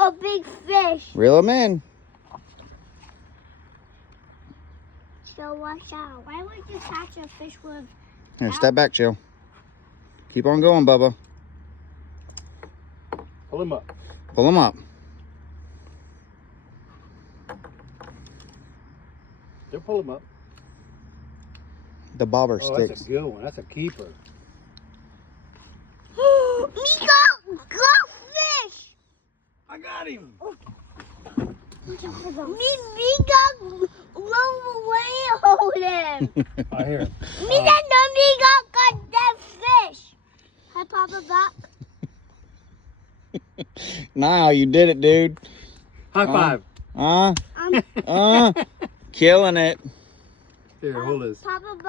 a big fish. Reel them in. So watch out. Why would you catch a fish with... Here, step back, Jill. Keep on going, Bubba. Pull him up. Pull them up. They'll pull him up. The bobber Oh, sticks. that's a good one. That's a keeper. Me go fish. I got him. Me go run away hold him. I hear him. Me then me got that fish. Hi, Papa Buck. Now you did it, dude. High five. Killing it. Here, hold this. Papa Buck.